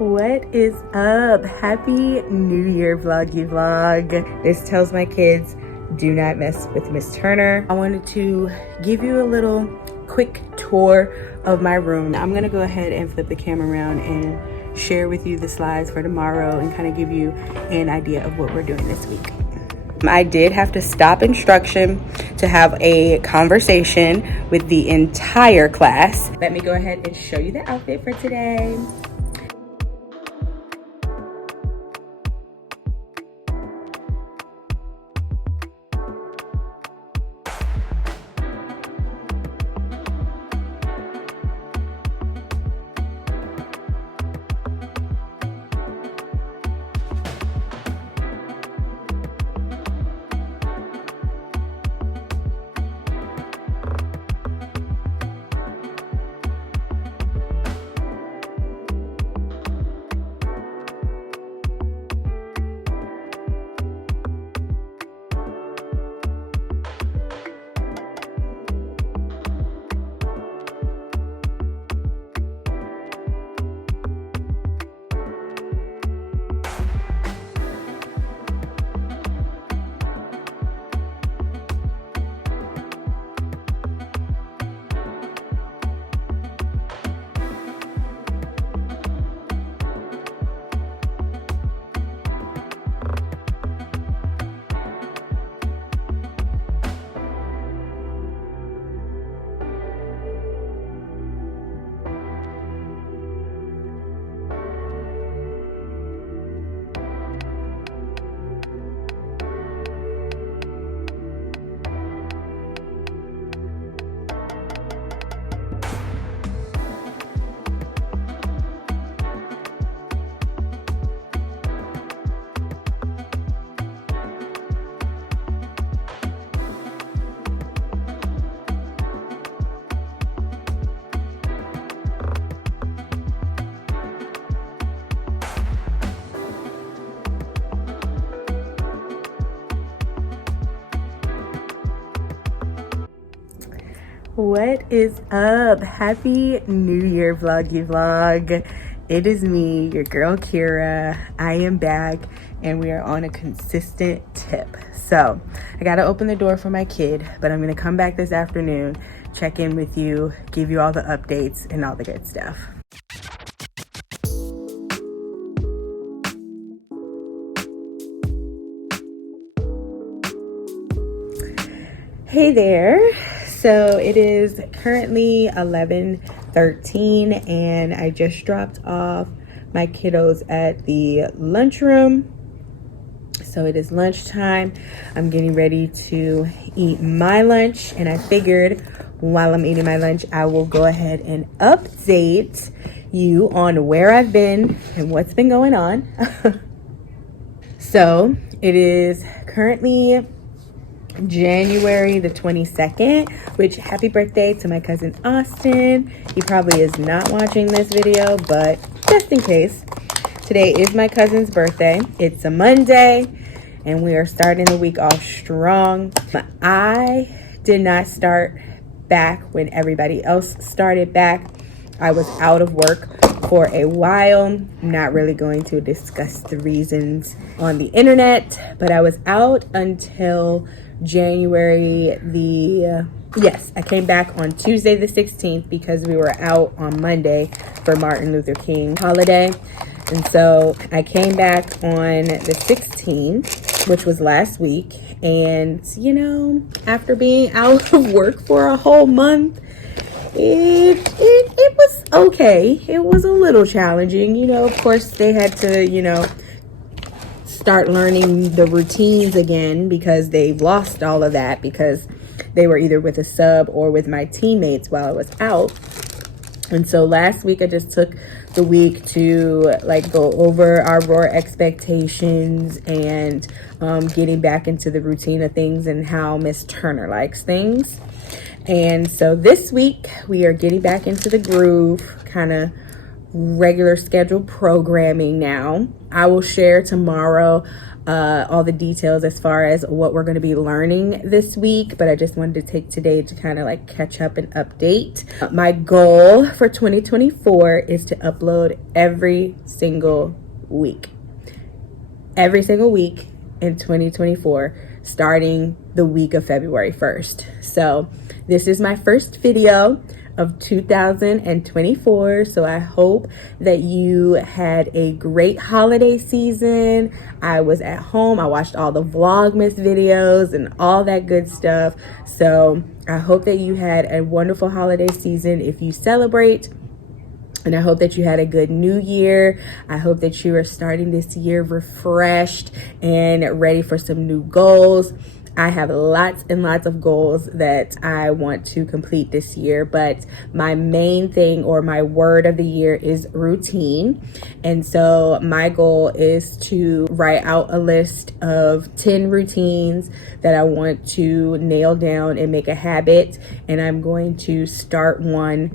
What is up? Happy New Year vloggy vlog. This tells my kids do not mess with Miss Turner. I wanted to give you a little quick tour of my room. I'm gonna go ahead and flip the camera around and share with you the slides for tomorrow and kind of give you an idea of what we're doing this week. I did have to stop instruction to have a conversation with the entire class. Let me go ahead and show you the outfit for today. What is up? Happy New Year vloggy vlog. It is me, your girl Kira. I am back and we are on a consistent tip. So I gotta open the door for my kid, but I'm gonna come back this afternoon, check in with you, give you all the updates and all the good stuff. Hey there. So it is currently 11:13 and I just dropped off my kiddos at the lunchroom. So it is lunchtime. I'm getting ready to eat my lunch and I figured while I'm eating my lunch, I will go ahead and update you on where I've been and what's been going on. So it is currently January the 22nd, which happy birthday to my cousin Austin. He probably is not watching this video, but just in case, today is my cousin's birthday. It's a Monday and we are starting the week off strong. But I did not start back when everybody else started back. I was out of work for a while. I'm not really going to discuss the reasons on the internet, but I was out until January yes, I came back on Tuesday the 16th because we were out on Monday for Martin Luther King holiday. And so I came back on the 16th, which was last week. And, you know, after being out of work for a whole month, it was okay. It was a little challenging. You know, of course, they had to, you know, start learning the routines again because they lost all of that because they were either with a sub or with my teammates while I was out. And so last week I just took the week to like go over our ROAR expectations and getting back into the routine of things and how Miss Turner likes things. And so this week we are getting back into the groove, kind of regular scheduled programming now. I will share tomorrow all the details as far as what we're going to be learning this week, but I just wanted to take today to kind of like catch up and update. My goal for 2024 is to upload every single week. Every single week in 2024, starting the week of February 1st. So this is my first video of 2024, so I hope that you had a great holiday season. I was at home, I watched all the Vlogmas videos and all that good stuff, so I hope that you had a wonderful holiday season if you celebrate. And I hope that you had a good new year. I hope that you are starting this year refreshed and ready for some new goals. I have lots and lots of goals that I want to complete this year, but my main thing, or my word of the year, is routine. And so my goal is to write out a list of 10 routines that I want to nail down and make a habit. And I'm going to start one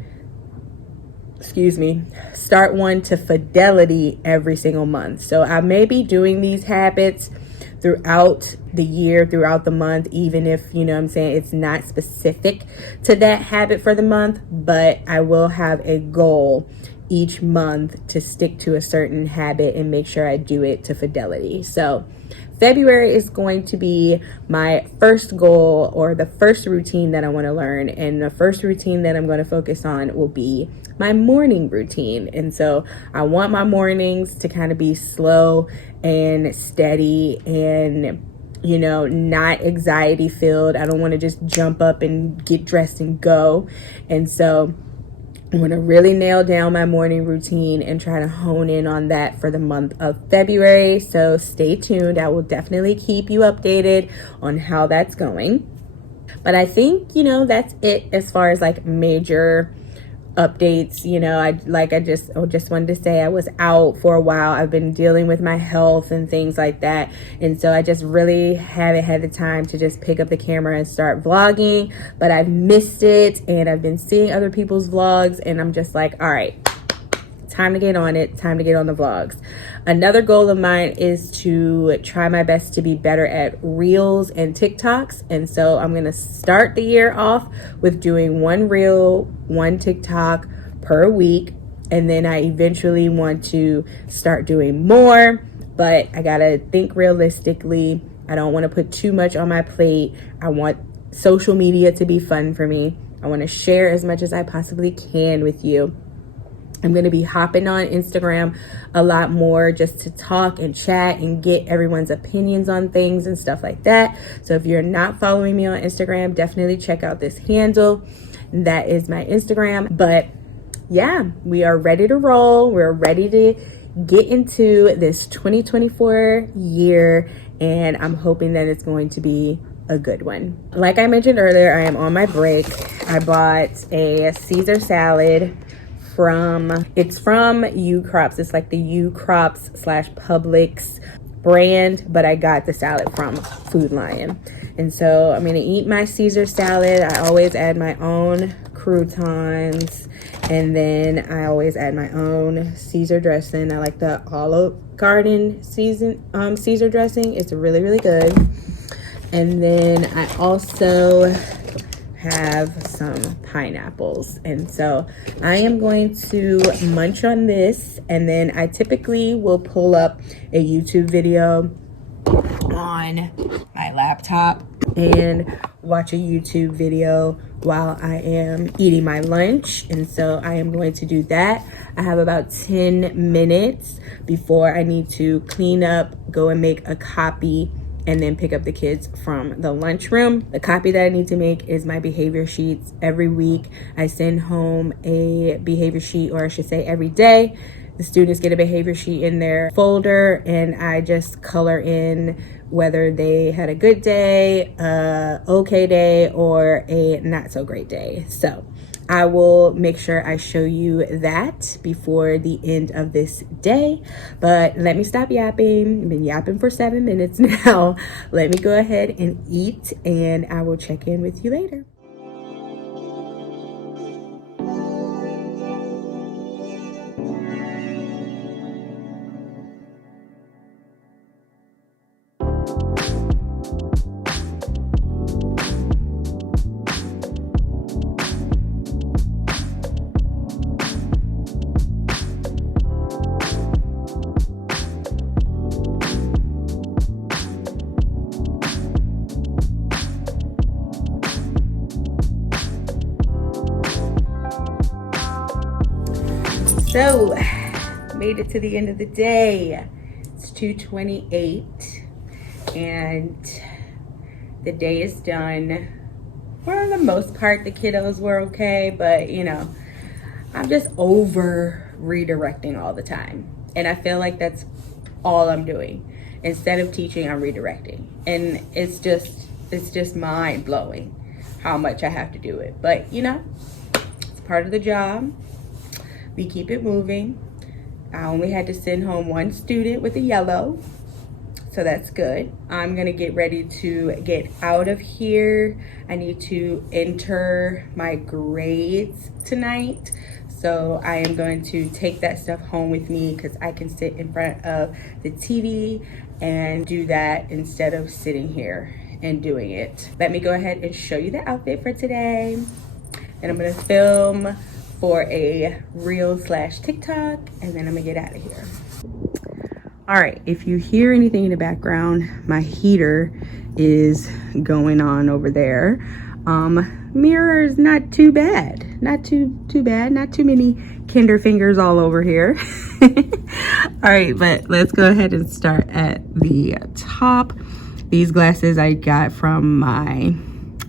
to fidelity every single month. So I may be doing these habits throughout the year, throughout the month, even if, you know what I'm saying, it's not specific to that habit for the month, but I will have a goal each month to stick to a certain habit and make sure I do it to fidelity. So February is going to be my first goal, or the first routine that I want to learn. And the first routine that I'm going to focus on will be my morning routine. And so I want my mornings to kind of be slow and steady and, you know, not anxiety filled. I don't want to just jump up and get dressed and go. And so I'm going to really nail down my morning routine and try to hone in on that for the month of February. So stay tuned. I will definitely keep you updated on how that's going. But I think, you know, that's it as far as like major updates. You know, I just wanted to say I was out for a while. I've been dealing with my health and things like that, and so I just really haven't had the time to just pick up the camera and start vlogging, but I've missed it, and I've been seeing other people's vlogs, and I'm just like, all right, time to get on it, time to get on the vlogs. Another goal of mine is to try my best to be better at Reels and TikToks. And so I'm going to start the year off with doing one Reel, one TikTok per week. And then I eventually want to start doing more, but I got to think realistically. I don't want to put too much on my plate. I want social media to be fun for me. I want to share as much as I possibly can with you. I'm going to be hopping on Instagram a lot more just to talk and chat and get everyone's opinions on things and stuff like that. So if you're not following me on Instagram, definitely check out this handle. That is my Instagram. But yeah, we are ready to roll. We're ready to get into this 2024 year, and I'm hoping that it's going to be a good one. Like I mentioned earlier, I am on my break. I bought a Caesar salad from U-Crops. It's like the U-Crops / Publix brand, but I got the salad from Food Lion. And so I'm gonna eat my Caesar salad. I always add my own croutons, and then I always add my own Caesar dressing. I like the Olive Garden Caesar dressing. It's really, really good. And then I also have some pineapples, and so I am going to munch on this, and then I typically will pull up a YouTube video on my laptop and watch a YouTube video while I am eating my lunch. And so I am going to do that. I have about 10 minutes before I need to clean up, go and make a copy, and then pick up the kids from the lunchroom. The copy that I need to make is my behavior sheets. Every week I send home a behavior sheet, or I should say every day. The students get a behavior sheet in their folder, and I just color in whether they had a good day, okay day, or a not so great day. So I will make sure I show you that before the end of this day. But let me stop yapping. I've been yapping for 7 minutes now. Let me go ahead and eat, and I will check in with you later. So, made it to the end of the day. It's 2:28 and the day is done. For the most part, the kiddos were okay, but you know, I'm just over redirecting all the time. And I feel like that's all I'm doing. Instead of teaching, I'm redirecting. And it's just mind blowing how much I have to do it. But you know, it's part of the job. We keep it moving. I only had to send home one student with a yellow, so that's good. I'm gonna get ready to get out of here. I need to enter my grades tonight. So I am going to take that stuff home with me because I can sit in front of the TV and do that instead of sitting here and doing it. Let me go ahead and show you the outfit for today. And I'm gonna film for a reel/TikTok, and then I'm gonna get out of here. All right, if you hear anything in the background, my heater is going on over there. Mirror is not too bad. Not too bad. Not too many kinder fingers all over here. All right, but let's go ahead and start at the top. These glasses I got from my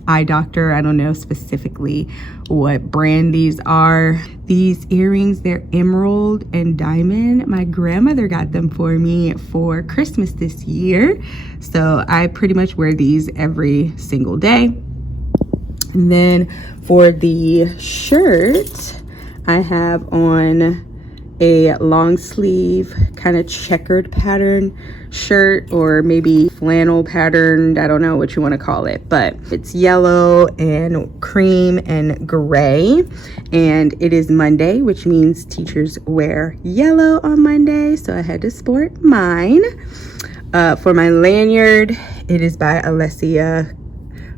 eye doctor. I don't know specifically what brand these are. These earrings, they're emerald and diamond. My grandmother got them for me for Christmas this year. So I pretty much wear these every single day. And then for the shirt, I have on a long sleeve kind of checkered pattern shirt, or maybe flannel patterned, I don't know what you want to call it, but it's yellow and cream and gray, and it is Monday, which means teachers wear yellow on Monday, so I had to sport mine. For my lanyard, it is by Alessia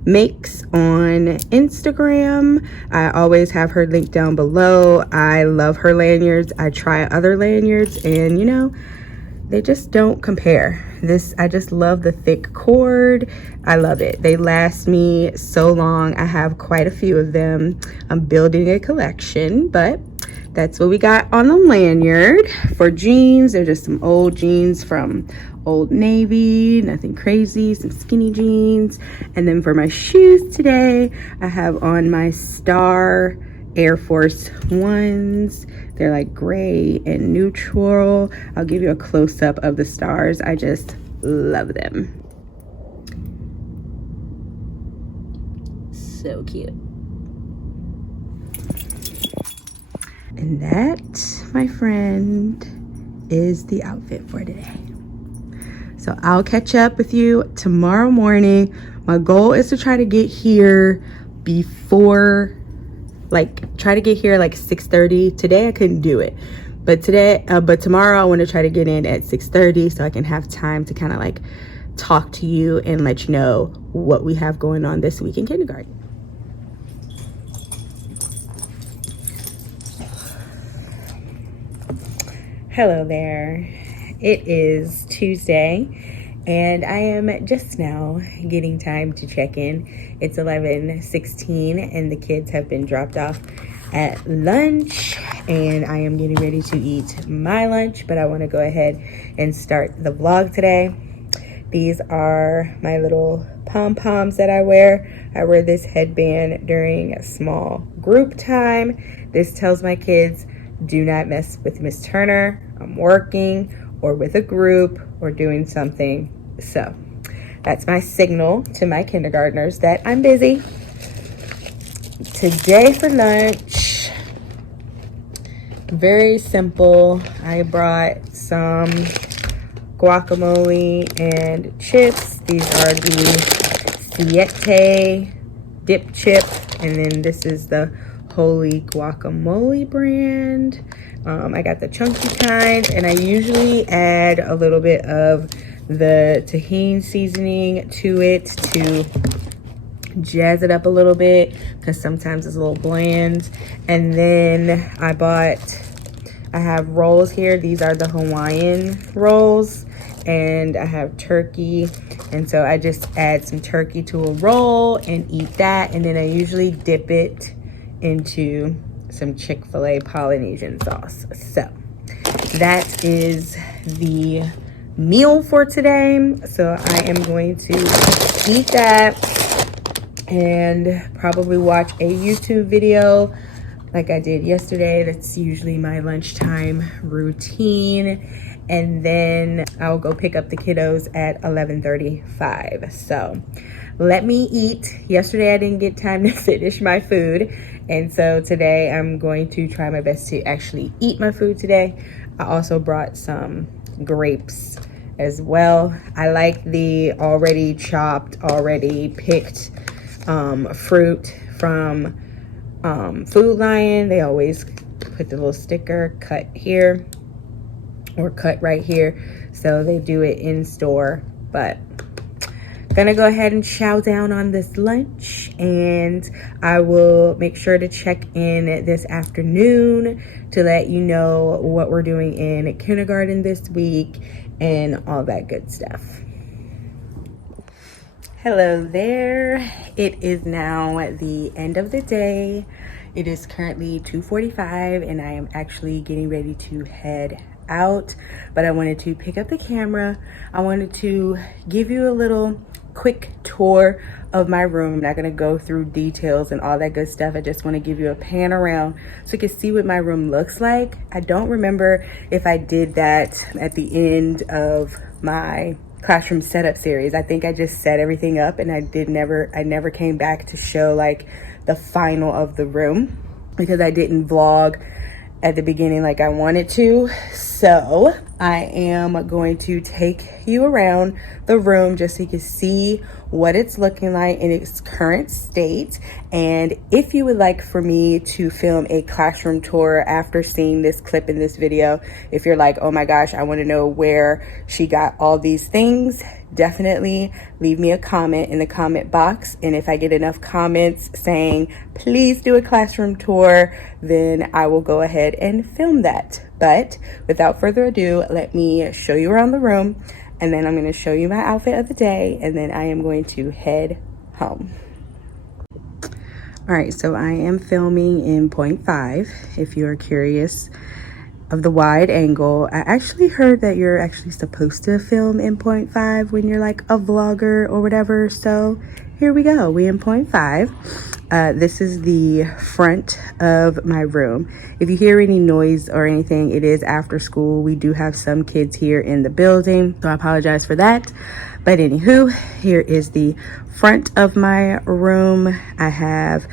Makes on Instagram. I always have her link down below. I love her lanyards. I try other lanyards and you know, they just don't compare. This, I just love the thick cord. I love it. They last me so long. I have quite a few of them. I'm building a collection, but that's what we got on the lanyard. For jeans, they're just some old jeans from Old Navy, nothing crazy, some skinny jeans. And then for my shoes today, I have on my Star Air Force Ones. They're like gray and neutral. I'll give you a close-up of the stars. I just love them. So cute. And that, my friend, is the outfit for today. So I'll catch up with you tomorrow morning. My goal is to try to get here before, try to get here like 6:30. Today I couldn't do it, but tomorrow I want to try to get in at 6:30 so I can have time to kind of like talk to you and let you know what we have going on this week in kindergarten. Hello there. It is Tuesday and I am just now getting time to check in. It's 11:16 and the kids have been dropped off at lunch and I am getting ready to eat my lunch, but I want to go ahead and start the vlog today. These are my little pom-poms that I wear. I wear this headband during a small group time. This tells my kids, do not mess with Miss Turner. I'm working or with a group or doing something. So that's my signal to my kindergartners that I'm busy. Today for lunch, very simple. I brought some guacamole and chips. These are the Siete dip chip, and then this is the Holy Guacamole brand. I got the chunky kind, and I usually add a little bit of the tahini seasoning to it to jazz it up a little bit because sometimes it's a little bland. And then I have rolls here. These are the Hawaiian rolls, and I have turkey, and so I just add some turkey to a roll and eat that. And then I usually dip it into some Chick-fil-A Polynesian sauce. So that is the meal for today. So I am going to eat that and probably watch a YouTube video like I did yesterday. That's usually my lunchtime routine. And then I'll go pick up the kiddos at 11:35. So let me eat. Yesterday I didn't get time to finish my food. And so today I'm going to try my best to actually eat my food today. I also brought some grapes as well. I like the already chopped, already picked fruit from Food Lion. They always put the little sticker cut here or cut right here, so they do it in store. But gonna go ahead and chow down on this lunch, and I will make sure to check in this afternoon to let you know what we're doing in kindergarten this week and all that good stuff. Hello there. It is now the end of the day. It is currently 2:45 and I am actually getting ready to head out, but I wanted to pick up the camera. I wanted to give you a little quick tour of my room. I'm not going to go through details and all that good stuff. I just want to give you a pan around so you can see what my room looks like. I don't remember if I did that at the end of my classroom setup series. I think I just set everything up and I never came back to show like the final of the room because I didn't vlog at the beginning like I wanted to. So I am going to take you around the room just so you can see what it's looking like in its current state. And if you would like for me to film a classroom tour after seeing this clip in this video, if you're like, oh my gosh, I want to know where she got all these things, definitely leave me a comment in the comment box. And if I get enough comments saying, please do a classroom tour, then I will go ahead and film that. But without further ado, let me show you around the room, and then I'm going to show you my outfit of the day, and then I am going to head home. All right, so I am filming in 0.5. If you're curious of the wide angle, I actually heard that you're actually supposed to film in 0.5 when you're like a vlogger or whatever. So here we go, we in 0.5. This is the front of my room. If you hear any noise or anything, it is after school. We do have some kids here in the building, so I apologize for that. But anywho, here is the front of my room. I have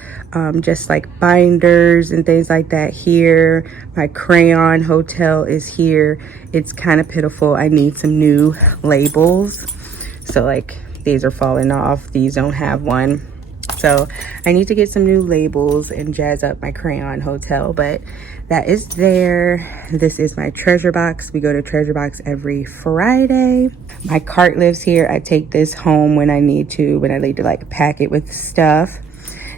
just like binders and things like that here. My crayon hotel is here. It's kind of pitiful. I need some new labels. So like these are falling off. These don't have one. So I need to get some new labels and jazz up my crayon hotel, but that is there. This is my treasure box. We go to treasure box every Friday. My cart lives here. I take this home when I need to like pack it with stuff.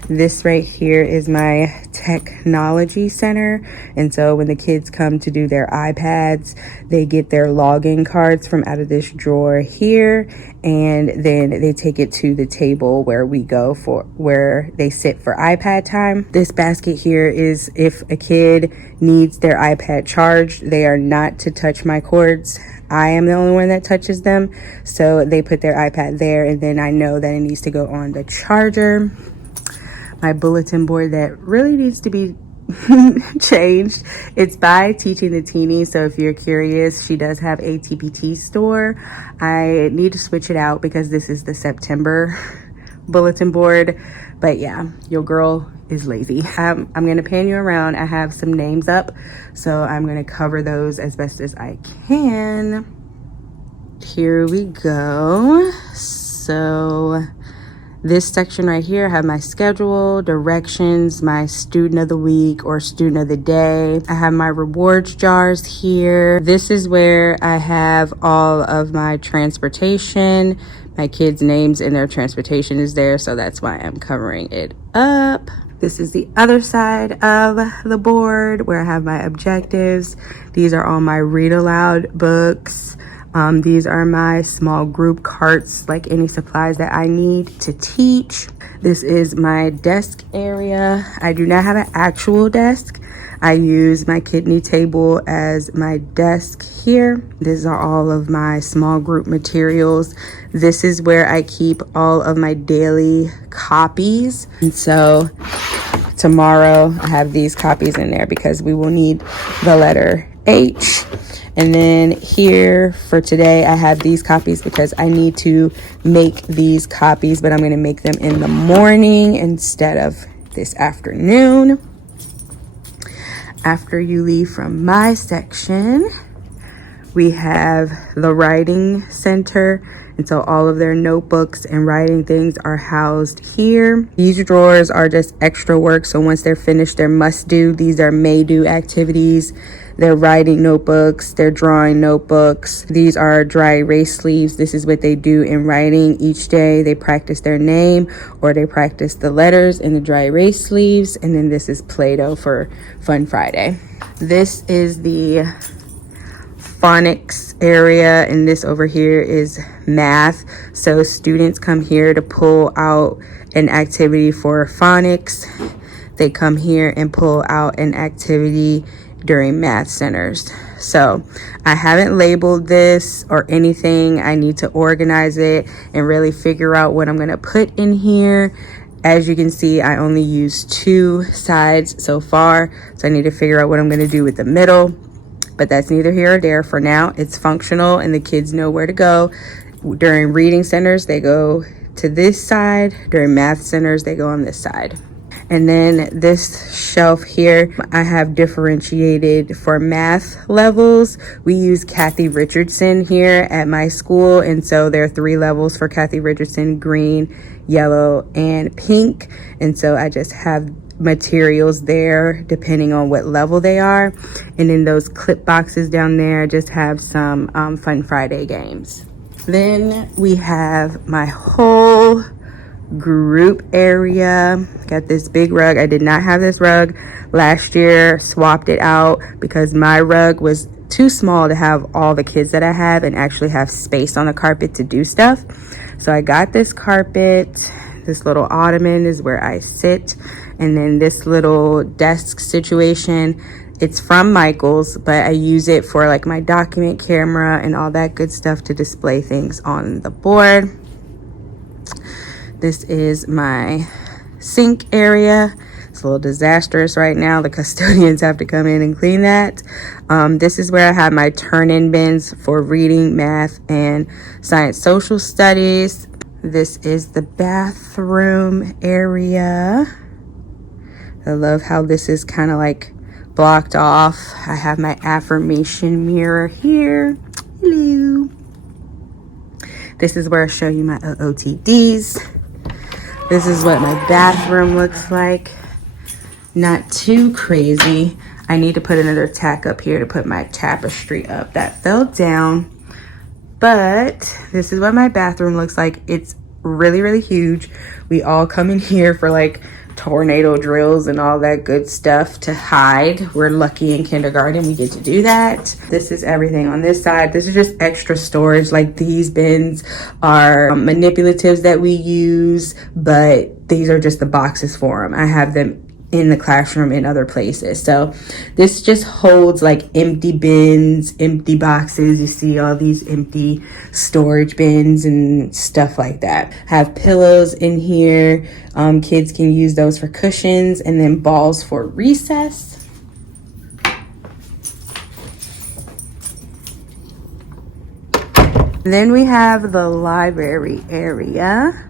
This right here is my technology center. And so when the kids come to do their iPads, they get their login cards from out of this drawer here. And then they take it to the table where we go for where they sit for iPad time. This basket here is if a kid needs their iPad charged, they are not to touch my cords. I am the only one that touches them. So they put their iPad there, and then I know that it needs to go on the charger. My bulletin board that really needs to be changed. It's by Teaching the Teenies. So if you're curious, she does have a TPT store. I need to switch it out because this is the September bulletin board. But yeah, your girl is lazy. I'm gonna pan you around. I have some names up, so I'm gonna cover those as best as I can. Here we go. So this section right here, I have my schedule, directions, my student of the week or student of the day. I have my rewards jars here. This is where I have all of my transportation. My kids' names and their transportation is there, so that's why I'm covering it up. This is the other side of the board where I have my objectives. These are all my read aloud books. These are my small group carts, like any supplies that I need to teach. This is my desk area. I do not have an actual desk. I use my kidney table as my desk here. These are all of my small group materials. This is where I keep all of my daily copies. And so tomorrow I have these copies in there because we will need the letter H. And then here for today, I have these copies because I need to make these copies, but I'm going to make them in the morning instead of this afternoon. After you leave from my section, we have the writing center. And so all of their notebooks and writing things are housed here. These drawers are just extra work. So once they're finished, they're must do. These are may do activities. They're writing notebooks, they're drawing notebooks. These are dry erase sleeves. This is what they do in writing each day. They practice their name or they practice the letters in the dry erase sleeves. And then this is Play-Doh for Fun Friday. This is the phonics area, and this over here is math. So students come here to pull out an activity for phonics. They come here and pull out an activity during math centers. So I haven't labeled this or anything. I need to organize it and really figure out what I'm going to put in here. As you can see, I only use 2 sides so far, so I need to figure out what I'm going to do with the middle, but that's neither here or there. For now, it's functional and the kids know where to go. During reading centers, they go to this side. During math centers, they go on this side. And then this shelf here, I have differentiated for math levels. We use Kathy Richardson here at my school. And so there are 3 levels for Kathy Richardson: green, yellow, and pink. And so I just have materials there depending on what level they are. And in those clip boxes down there, I just have some Fun Friday games. Then we have my whole group area. Got this big rug. I did not have this rug last year, swapped it out because my rug was too small to have all the kids that I have and actually have space on the carpet to do stuff. So I got this carpet. This little ottoman is where I sit, and then this little desk situation, it's from Michael's, but I use it for like my document camera and all that good stuff to display things on the board. This is my sink area. It's a little disastrous right now. The custodians have to come in and clean that. This is where I have my turn-in bins for reading, math, and science social studies. This is the bathroom area. I love how this is kind of like blocked off. I have my affirmation mirror here. Hello. This is where I show you my OOTDs. This is what my bathroom looks like. Not too crazy. I need to put another tack up here to put my tapestry up. That fell down. But this is what my bathroom looks like. It's really, really huge. We all come in here for like tornado drills and all that good stuff to hide. We're lucky in kindergarten we get to do that. This is everything on this side. This is just extra storage. Like these bins are manipulatives that we use, but these are just the boxes for them. I have them in the classroom in other places. So this just holds like empty bins, empty boxes. You see all these empty storage bins and stuff like that. Have pillows in here. Kids can use those for cushions, and then balls for recess. And then we have the library area.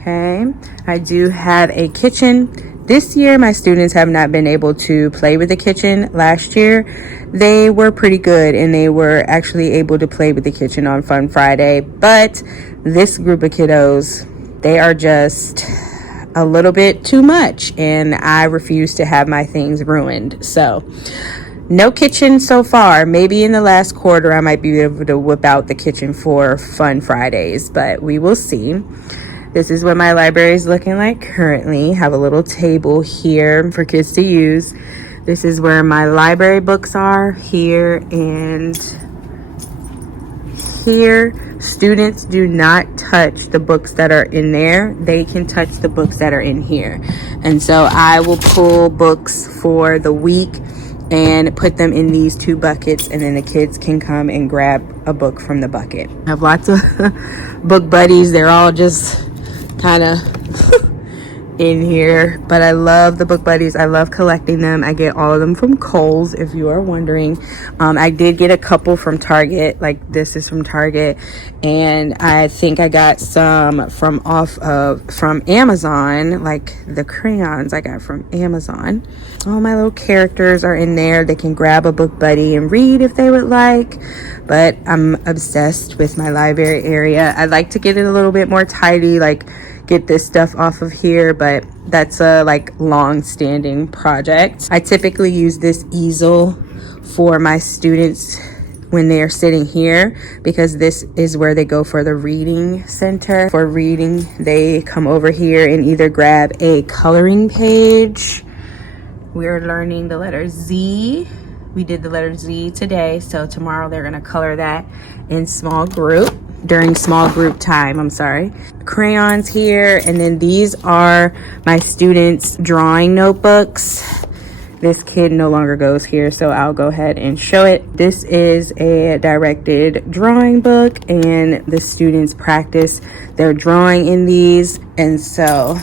Okay, I do have a kitchen. This year, my students have not been able to play with the kitchen. Last year, they were pretty good and they were actually able to play with the kitchen on Fun Friday. But this group of kiddos, they are just a little bit too much, and I refuse to have my things ruined. So no kitchen so far. Maybe in the last quarter, I might be able to whip out the kitchen for Fun Fridays, but we will see. This is what my library is looking like currently. Have a little table here for kids to use. This is where my library books are here, and here, students do not touch the books that are in there. They can touch the books that are in here. And so I will pull books for the week and put them in these 2 buckets, and then the kids can come and grab a book from the bucket. I have lots of book buddies. They're all just kind of in here, but I love the book buddies. I love collecting them. I get all of them from Kohl's, if you are wondering. I did get a couple from Target. Like, this is from Target, and I think I got some from Amazon. Like the crayons I got from Amazon. All my little characters are in there. They can grab a book buddy and read if they would like. But I'm obsessed with my library area. I'd like to get it a little bit more tidy, like get this stuff off of here, but that's a like long-standing project. I typically use this easel for my students when they are sitting here, because this is where they go for the reading center. For reading, they come over here and either grab a coloring page. We're learning the letter Z. We did the letter Z today, so tomorrow they're gonna color that in small group. During small group time, I'm sorry. Crayons here, and then these are my students' drawing notebooks. This kid no longer goes here, so I'll go ahead and show it. This is a directed drawing book, and the students practice their drawing in these, and so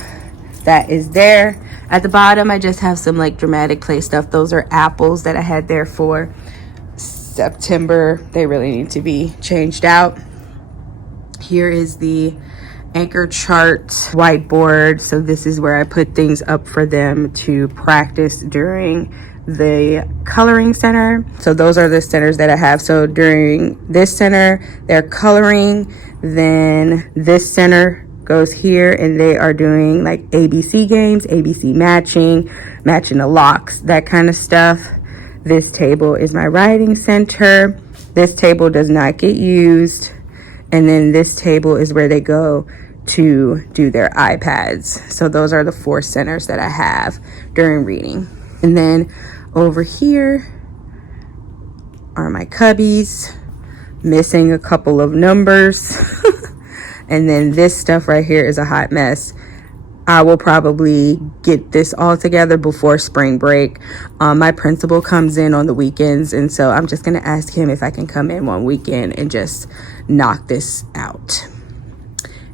that is there. At the bottom, I just have some like dramatic play stuff. Those are apples that I had there for September. They really need to be changed out. Here is the anchor chart whiteboard. So this is where I put things up for them to practice during the coloring center. So those are the centers that I have. So during this center, they're coloring. Then this center goes here, and they are doing like ABC games, ABC matching the locks, that kind of stuff. This table is my writing center. This table does not get used. And then this table is where they go to do their iPads. So those are the 4 centers that I have during reading. And then over here are my cubbies, missing a couple of numbers. And then this stuff right here is a hot mess. I will probably get this all together before spring break. My principal comes in on the weekends, and so I'm just gonna ask him if I can come in one weekend and just knock this out.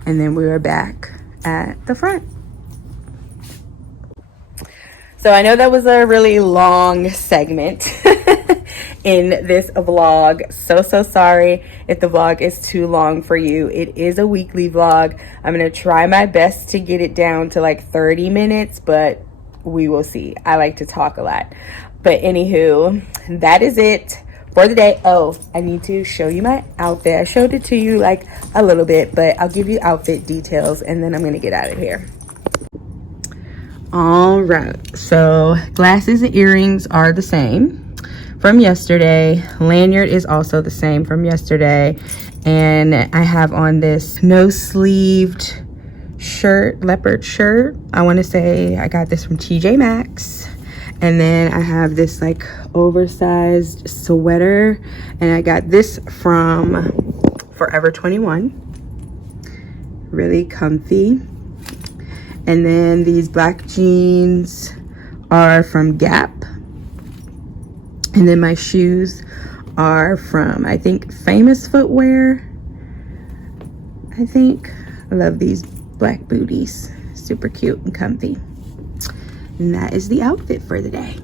And then we are back at the front. So I know that was a really long segment in this vlog. So sorry if the vlog is too long for you. It is a weekly vlog. I'm gonna try my best to get it down to like 30 minutes, but we will see. I like to talk a lot. But anywho, that is it for the day. Oh, I need to show you my outfit. I showed it to you like a little bit, but I'll give you outfit details and then I'm gonna get out of here. All right, so glasses and earrings are the same from yesterday. Lanyard is also the same from yesterday. And I have on this no-sleeved shirt, leopard shirt. I want to say I got this from TJ Maxx. And then I have this like oversized sweater, and I got this from Forever 21. Really comfy. And then these black jeans are from Gap. And then my shoes are from, I think, Famous Footwear. I love these black booties. Super cute and comfy. And that is the outfit for the day.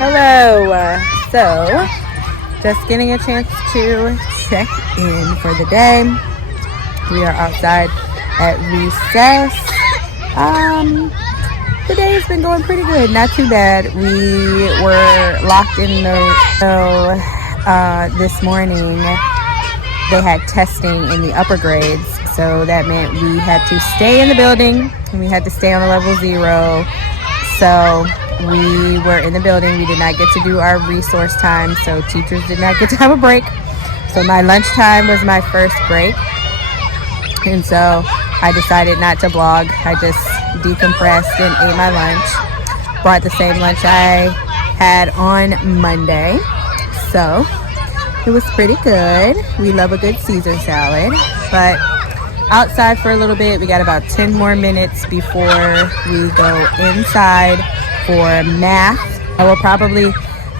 Hello. So, just getting a chance to check in for the day. We are outside at recess. The day has been going pretty good, not too bad. We were locked in this morning they had testing in the upper grades, so that meant we had to stay in the building and we had to stay on the level 0. So we were in the building. We did not get to do our resource time, so teachers did not get to have a break. So my lunchtime was my first break, and so I decided not to vlog. I just decompressed and ate my lunch. Brought the same lunch I had on Monday, so it was pretty good. We love a good Caesar salad. But outside for a little bit. We got about 10 more minutes before we go inside for math. I will probably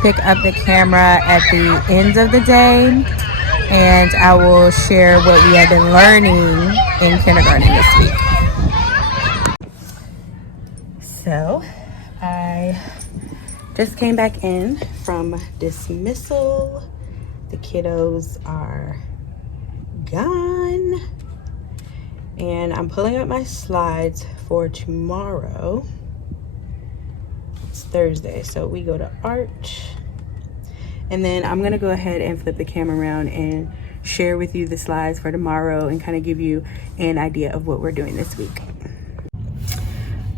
pick up the camera at the end of the day, and I will share what we have been learning in kindergarten this week. So I just came back in from dismissal. The kiddos are gone. And I'm pulling up my slides for tomorrow. It's Thursday, so we go to art. And then I'm gonna go ahead and flip the camera around and share with you the slides for tomorrow and kind of give you an idea of what we're doing this week.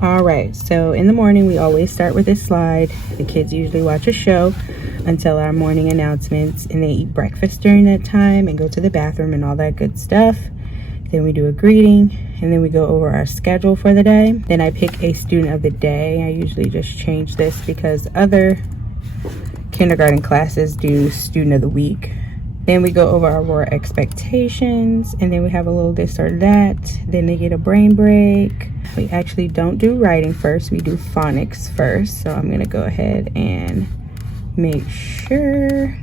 All right, so in the morning, we always start with this slide. The kids usually watch a show until our morning announcements, and they eat breakfast during that time and go to the bathroom and all that good stuff. Then we do a greeting, and then we go over our schedule for the day. Then I pick a student of the day. I usually just change this because other kindergarten classes do student of the week. Then we go over our expectations, and then we have a little this or that. Then they get a brain break. We actually don't do writing first, we do phonics first. So I'm gonna go ahead and make sure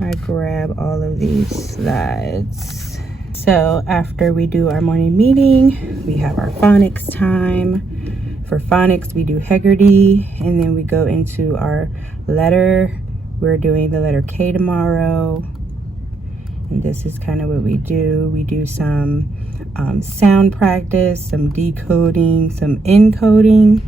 I grab all of these slides. So after we do our morning meeting, we have our phonics time. For phonics, we do Heggerty, and then we go into our letter. We're doing the letter K tomorrow. And this is kind of what we do. We do some sound practice, some decoding, some encoding.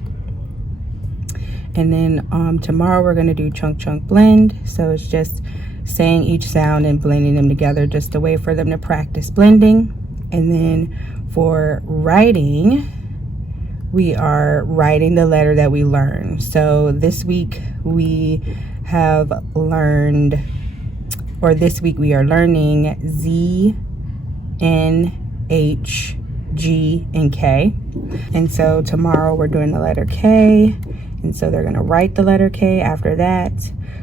And then tomorrow we're gonna do chunk chunk blend. So it's just saying each sound and blending them together, just a way for them to practice blending. And then for writing, we are writing the letter that we learn. So this week we have learned, or this week we are learning Z, N, H, G, and K. And so tomorrow we're doing the letter K. And so they're gonna write the letter K after that.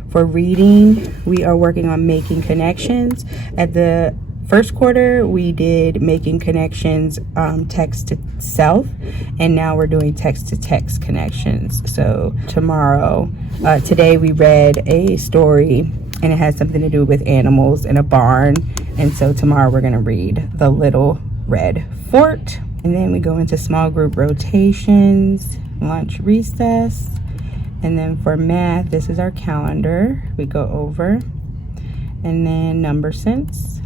For reading, we are working on making connections. At the first quarter, we did making connections, text to self, and now we're doing text to text connections. So today we read a story, and it has something to do with animals in a barn. And so tomorrow we're gonna read The Little Red Fort. And then we go into small group rotations, lunch recess. And then for math, this is our calendar. We go over, and then number sense.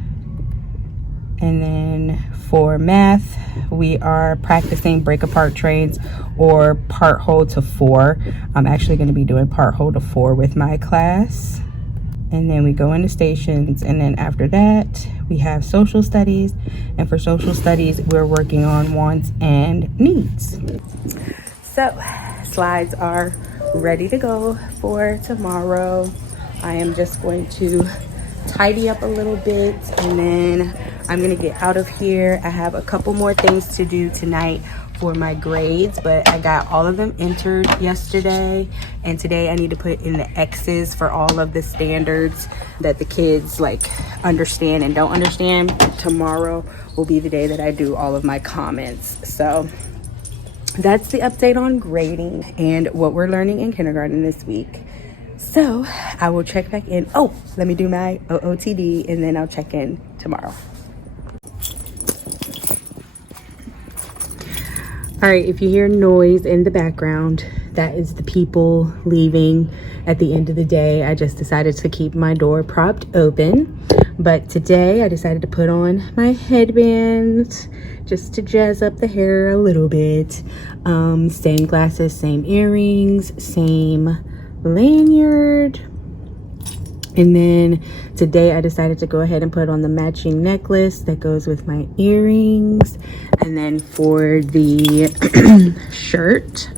And then for math, we are practicing break apart trains or part hold to 4. I'm actually going to be doing part hold to 4 with my class. And then we go into stations, and then after that we have social studies. And for social studies, we're working on wants and needs. So slides are ready to go for tomorrow. I am just going to tidy up a little bit, and then I'm gonna get out of here. I have a couple more things to do tonight for my grades, but I got all of them entered yesterday, and today I need to put in the X's for all of the standards that the kids like understand and don't understand. Tomorrow will be the day that I do all of my comments. So that's the update on grading and what we're learning in kindergarten this week. So I will check back in. Oh, let me do my OOTD, and then I'll check in tomorrow. All right, if you hear noise in the background, that is the people leaving at the end of the day. I just decided to keep my door propped open. But today I decided to put on my headband just to jazz up the hair a little bit. Same glasses, same earrings, same lanyard. And then today I decided to go ahead and put on the matching necklace that goes with my earrings. And then for the shirt,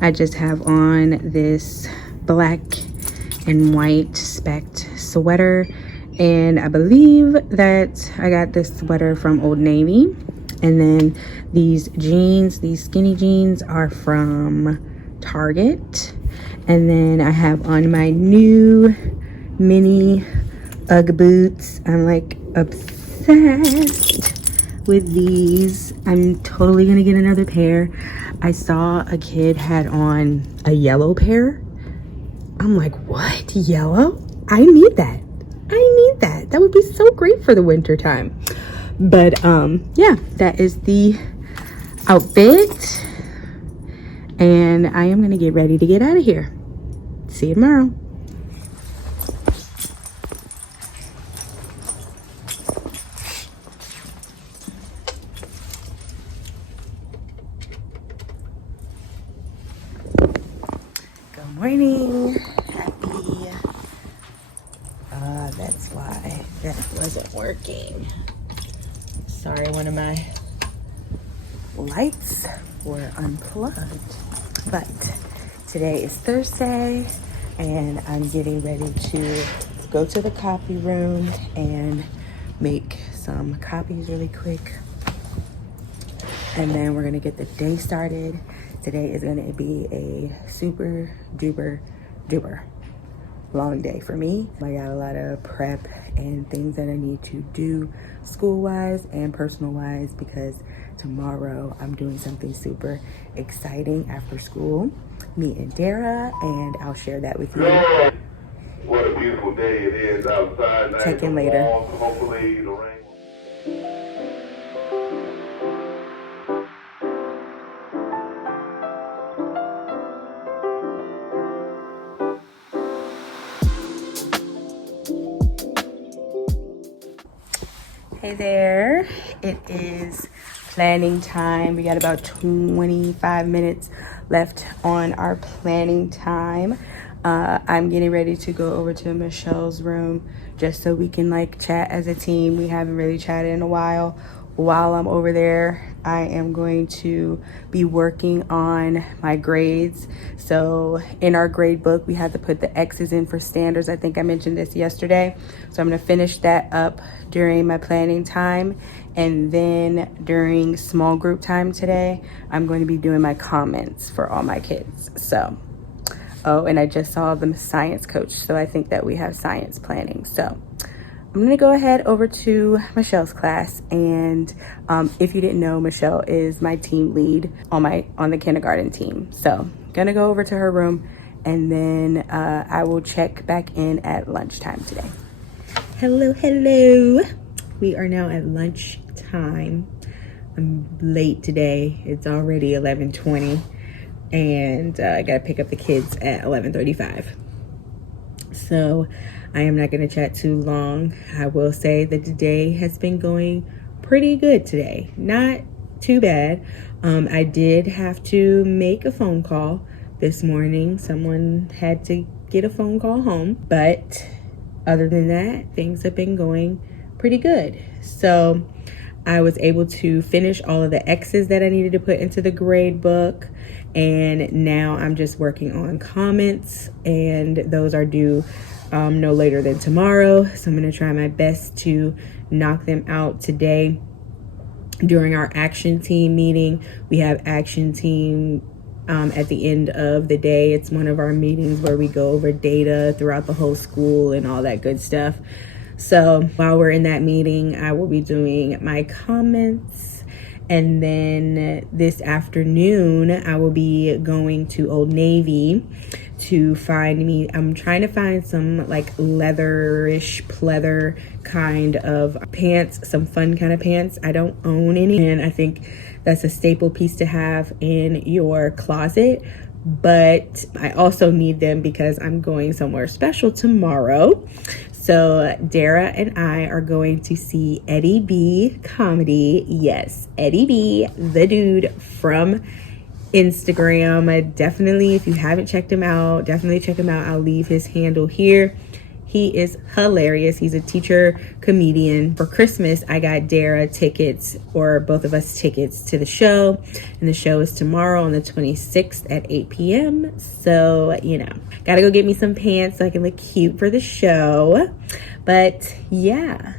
I just have on this black and white specked sweater. And I believe that I got this sweater from Old Navy. And then these jeans, these skinny jeans, are from Target. And then I have on my new mini Ugg boots. I'm like obsessed with these. I'm totally gonna get another pair. I saw a kid had on a yellow pair. I'm like, what? Yellow? I need that. That would be so great for the winter time. But yeah, that is the outfit, and I am gonna get ready to get out of here. See you tomorrow. Good morning. Happy. That's why that wasn't working. Sorry, one of my lights were unplugged. But today is Thursday, and I'm getting ready to go to the copy room and make some copies really quick. And then we're gonna get the day started. Today is gonna be a super duper long day for me. I got a lot of prep and things that I need to do school-wise and personal-wise, because tomorrow I'm doing something super exciting after school. Me and Dara, and I'll share that with you. What a beautiful day it is outside. Check in later. Hopefully the rain. Hey there, it is planning time. We got about 25 minutes left on our planning time. I'm getting ready to go over to Michelle's room just so we can like chat as a team. We haven't really chatted in a while. While I'm over there, I am going to be working on my grades. So in our grade book, we had to put the X's in for standards. I think I mentioned this yesterday. So I'm gonna finish that up during my planning time. And then during small group time today, I'm going to be doing my comments for all my kids. So, oh, and I just saw the science coach. So I think that we have science planning. So I'm gonna go ahead over to Michelle's class, and if you didn't know, Michelle is my team lead on the kindergarten team. So gonna go over to her room, and then I will check back in at lunchtime today. Hello. We are now at lunchtime. I'm late today. It's already 11:20, and I gotta pick up the kids at 11:35. So I am not going to chat too long. I will say that the day has been going pretty good today. Not too bad. I did have to make a phone call this morning. Someone had to get a phone call home. But other than that, things have been going pretty good. So I was able to finish all of the X's that I needed to put into the grade book. And now I'm just working on comments, and those are due no later than tomorrow. So I'm gonna try my best to knock them out today. During our action team meeting, we have action team at the end of the day. It's one of our meetings where we go over data throughout the whole school and all that good stuff. So while we're in that meeting, I will be doing my comments. And then this afternoon, I will be going to Old Navy to find me. I'm trying to find some like leatherish, pleather kind of pants, some fun kind of pants. I don't own any, and I think that's a staple piece to have in your closet. but I also need them because I'm going somewhere special tomorrow. So Dara and I are going to see Eddie B comedy. Yes, Eddie B, the dude from Instagram. Definitely, if you haven't checked him out, definitely check him out. I'll leave his handle here. He is hilarious. He's a teacher comedian. For Christmas, I got Dara tickets, or both of us tickets, to the show. And the show is tomorrow on the 26th at 8 p.m. So, you know, gotta go get me some pants so I can look cute for the show. But yeah,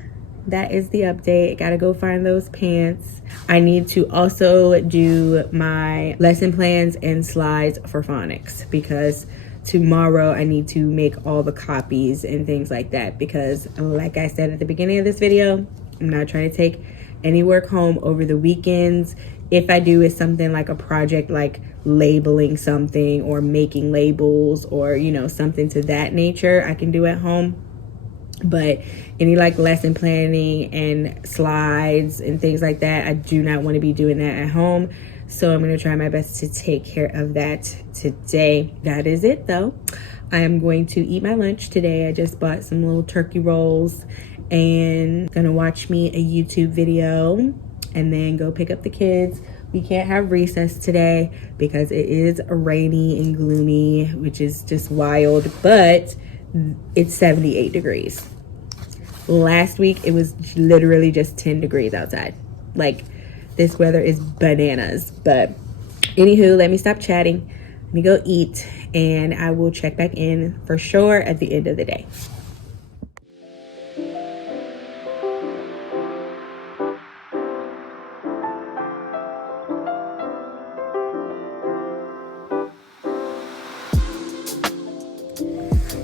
that is the update. Gotta go find those pants. I need to also do my lesson plans and slides for phonics, because tomorrow I need to make all the copies and things like that, because like I said at the beginning of this video, I'm not trying to take any work home over the weekends. If I do, it's something like a project like labeling something or making labels, or you know, something to that nature I can do at home. But any like lesson planning and slides and things like that, I do not want to be doing that at home. So I'm going to try my best to take care of that today. That is it though. I am going to eat my lunch today. I just bought some little turkey rolls and gonna watch me a YouTube video and then go pick up the kids. We can't have recess today because it is rainy and gloomy, which is just wild, but it's 78 degrees. Last week it was literally just 10 degrees outside. Like, this weather is bananas. But anywho, let me stop chatting. Let me go eat, and I will check back in for sure at the end of the day.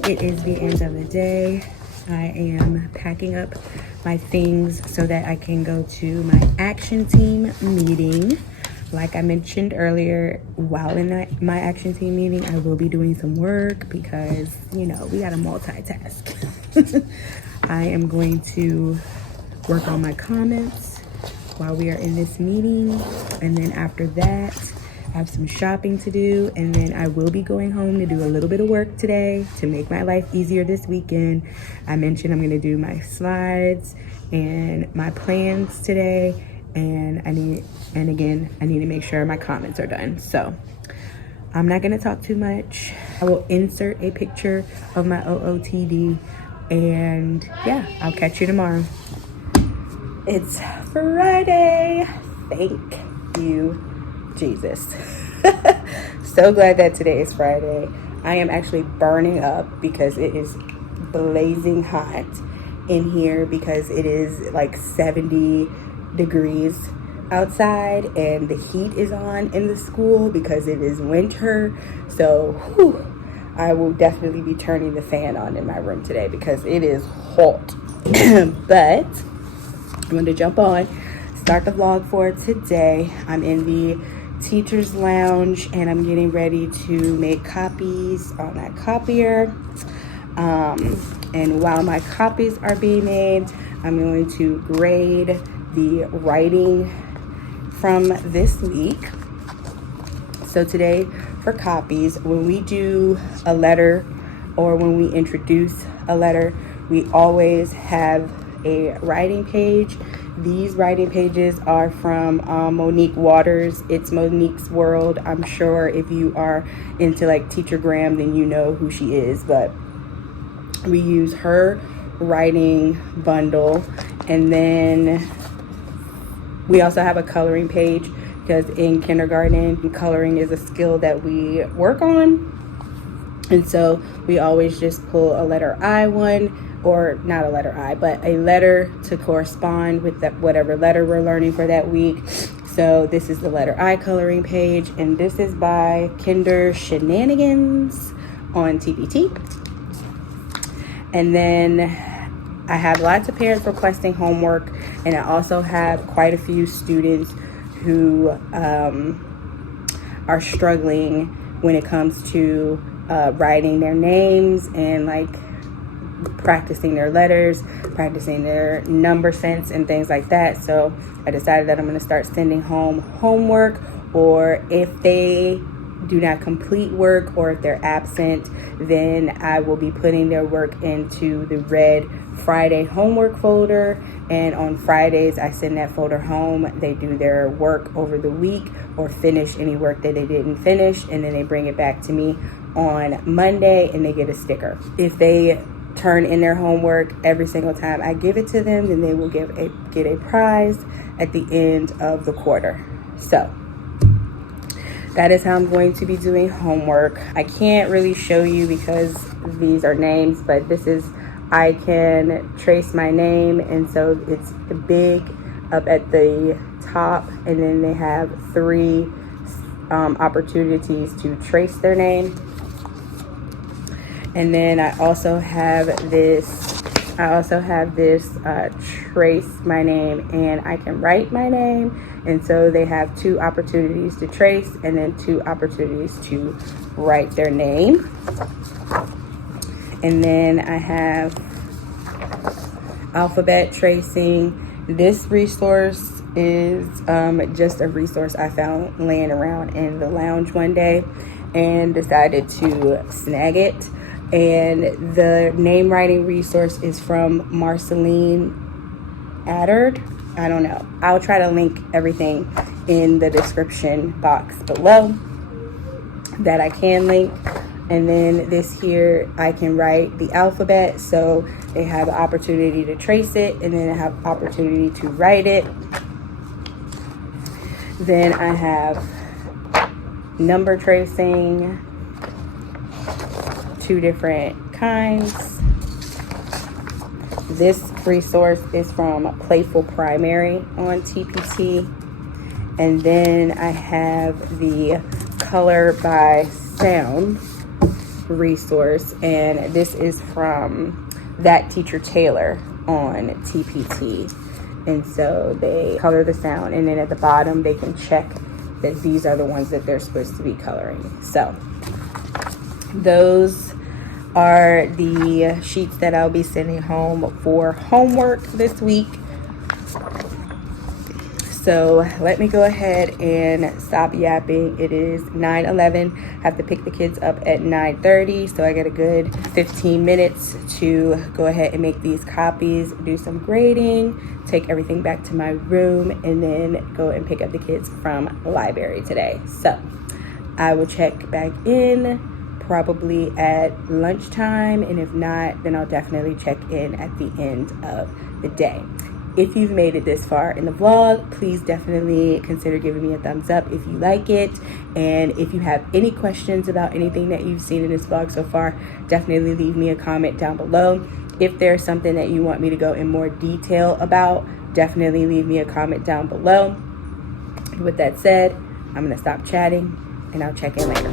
It is the end of the day. I am packing up my things so that I can go to my action team meeting. Like I mentioned earlier, while in my action team meeting, I will be doing some work because, you know, we gotta multitask. I am going to work on my comments while we are in this meeting, and then after that, I have some shopping to do, and then I will be going home to do a little bit of work today to make my life easier this weekend. I mentioned I'm gonna do my slides and my plans today, and I need to make sure my comments are done. So I'm not gonna talk too much. I will insert a picture of my OOTD, and yeah, I'll catch you tomorrow. It's Friday. Thank you, Jesus. So glad that today is Friday. I am actually burning up because it is blazing hot in here, because it is like 70 degrees outside and the heat is on in the school because it is winter. So I will definitely be turning the fan on in my room today because it is hot. But I'm going to jump on, start the vlog for today. I'm in the teacher's lounge and I'm getting ready to make copies on that copier. And while my copies are being made, I'm going to grade the writing from this week. So today for copies, when we do a letter or when we introduce a letter, we always have a writing page. These writing pages are from Monique Waters. It's Monique's World. I'm sure if you are into like Teacher Graham, then you know who she is, but we use her writing bundle. And then we also have a coloring page because in kindergarten, coloring is a skill that we work on. And so we always just pull a letter I one, or not a letter I, but a letter to correspond with that whatever letter we're learning for that week. So this is the letter I coloring page, and this is by Kinder Shenanigans on TBT. And then I have lots of parents requesting homework, and I also have quite a few students who are struggling when it comes to writing their names and like practicing their letters, practicing their number sense and things like that. So I decided that I'm going to start sending home homework, or if they do not complete work, or if they're absent, then I will be putting their work into the red Friday homework folder. And on Fridays, I send that folder home. They do their work over the week or finish any work that they didn't finish, and then they bring it back to me on Monday and they get a sticker. If they turn in their homework every single time I give it to them, then they will get a prize at the end of the quarter. So that is how I'm going to be doing homework. I can't really show you because these are names, but this is, I can trace my name, and so it's big up at the top, and then they have 3 opportunities to trace their name. And then I also have this trace my name, and I can write my name. And so they have 2 opportunities to trace and then 2 opportunities to write their name. And then I have alphabet tracing. This resource is just a resource I found laying around in the lounge one day and decided to snag it. And the name writing resource is from Marceline Addard. I don't know. I'll try to link everything in the description box below that I can link. And then this here, I can write the alphabet. So they have an opportunity to trace it, and then I have opportunity to write it. Then I have number tracing, 2 different kinds. This resource is from Playful Primary on TPT. And then I have the color by sound resource, and this is from That Teacher Taylor on TPT. And so they color the sound, and then at the bottom they can check that these are the ones that they're supposed to be coloring. So those are the sheets that I'll be sending home for homework this week. So let me go ahead and stop yapping. It is 9:11. I have to pick the kids up at 9:30, so I got a good 15 minutes to go ahead and make these copies, do some grading, take everything back to my room, and then go and pick up the kids from the library today. So I will check back in probably at lunchtime, and if not, then I'll definitely check in at the end of the day. If you've made it this far in the vlog, please definitely consider giving me a thumbs up if you like it. And if you have any questions about anything that you've seen in this vlog so far, definitely leave me a comment down below. If there's something that you want me to go in more detail about, definitely leave me a comment down below. With that said, I'm gonna stop chatting and I'll check in later.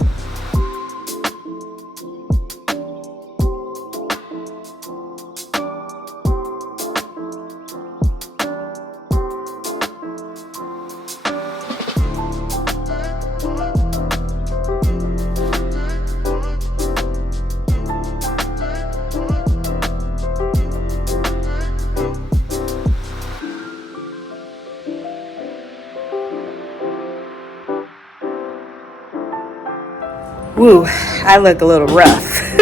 Woo, I look a little rough.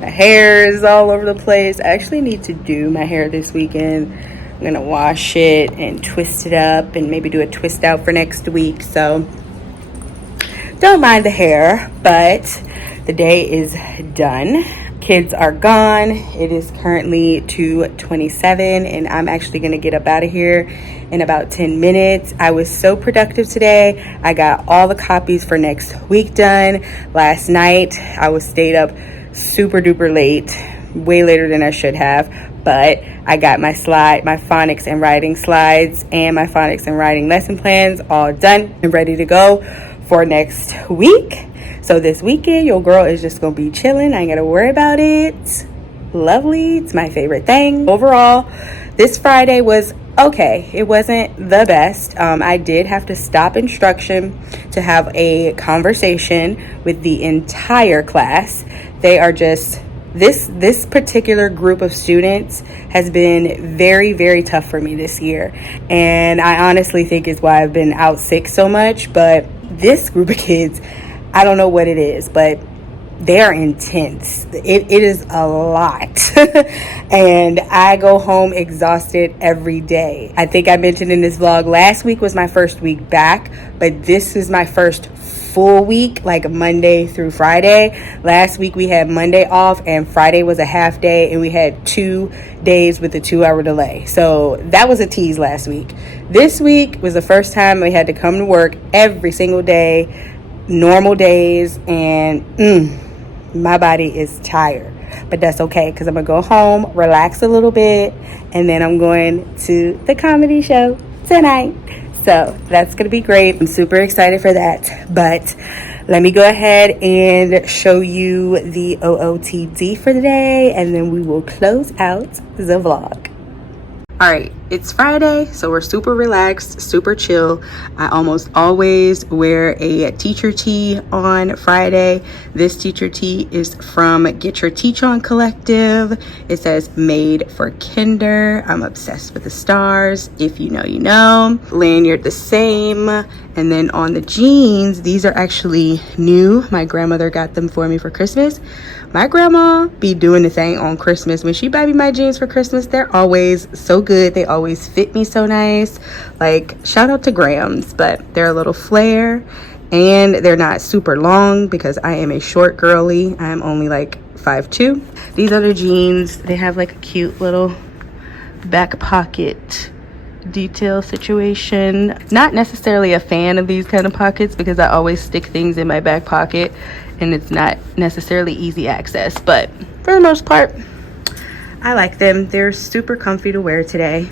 My hair is all over the place. I actually need to do my hair this weekend. I'm gonna wash it and twist it up and maybe do a twist out for next week. So don't mind the hair, but the day is done. Kids are gone. It is currently 2:27 and I'm actually gonna get up out of here in about 10 minutes. I was so productive today. I got all the copies for next week done. Last night, I stayed up super duper late, way later than I should have, but I got my phonics and writing slides and my phonics and writing lesson plans all done and ready to go for next week. So this weekend, your girl is just gonna be chilling. I ain't gotta worry about it. Lovely, it's my favorite thing. Overall, this Friday was okay. It wasn't the best. I did have to stop instruction to have a conversation with the entire class. They are just, this particular group of students has been very, very tough for me this year. And I honestly think it's why I've been out sick so much, but this group of kids, I don't know what it is, but they are intense. It is a lot. And I go home exhausted every day. I think I mentioned in this vlog, last week was my first week back, but this is my first full week, like Monday through Friday. Last week we had Monday off and Friday was a half day, and we had 2 days with a 2-hour delay. So that was a tease last week. This week was the first time we had to come to work every single day, normal days, and my body is tired. But that's okay, because I'm gonna go home, relax a little bit, and then I'm going to the comedy show tonight. So that's gonna be great. I'm super excited for that. But let me go ahead and show you the OOTD for the day, and then we will close out the vlog. All right, it's Friday, so we're super relaxed, super chill. I almost always wear a teacher tee on Friday. This teacher tee is from Get Your Teach On Collective. It says made for kinder. I'm obsessed with the stars. If you know, you know. Lanyard the same. And then on the jeans, these are actually new. My grandmother got them for me for Christmas. My grandma be doing the thing on Christmas. When she buy me my jeans for Christmas, they're always so good. They always fit me so nice. Like, shout out to Grams, but they're a little flare and they're not super long because I am a short girly. I'm only like 5'2". These other jeans, they have like a cute little back pocket detail situation. Not necessarily a fan of these kind of pockets because I always stick things in my back pocket and it's not necessarily easy access, but for the most part I like them. They're super comfy to wear today.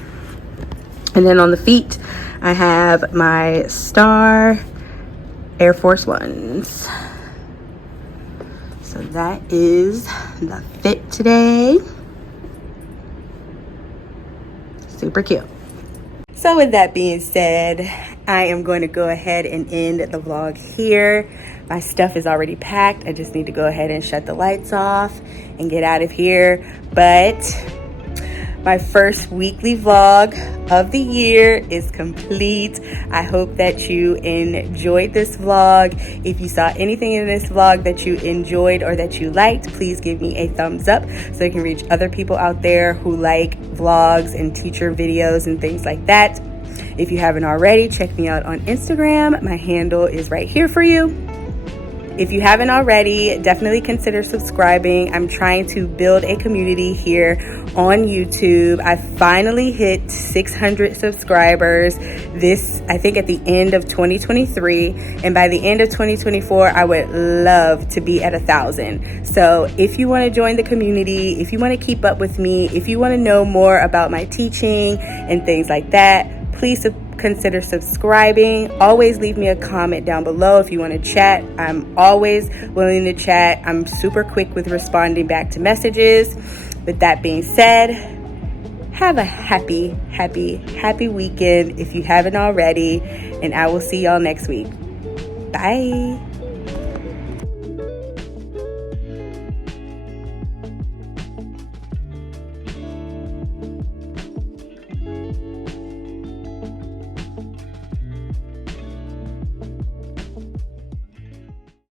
And then on the feet I have my Star Air Force Ones. So that is the fit today. Super cute. So with that being said, I am going to go ahead and end the vlog here. My stuff is already packed. I just need to go ahead and shut the lights off and get out of here. But my first weekly vlog of the year is complete. I hope that you enjoyed this vlog. If you saw anything in this vlog that you enjoyed or that you liked, please give me a thumbs up so I can reach other people out there who like vlogs and teacher videos and things like that. If you haven't already, check me out on Instagram. My handle is right here for you. If you haven't already, definitely consider subscribing. I'm trying to build a community here on YouTube. I finally hit 600 subscribers this, I think, at the end of 2023. And by the end of 2024, I would love to be at 1,000. So if you want to join the community, if you want to keep up with me, if you want to know more about my teaching and things like that, please consider subscribing. Always leave me a comment down below if you want to chat. I'm always willing to chat. I'm super quick with responding back to messages. With that being said, have a happy weekend if you haven't already, and I will see y'all next week. Bye.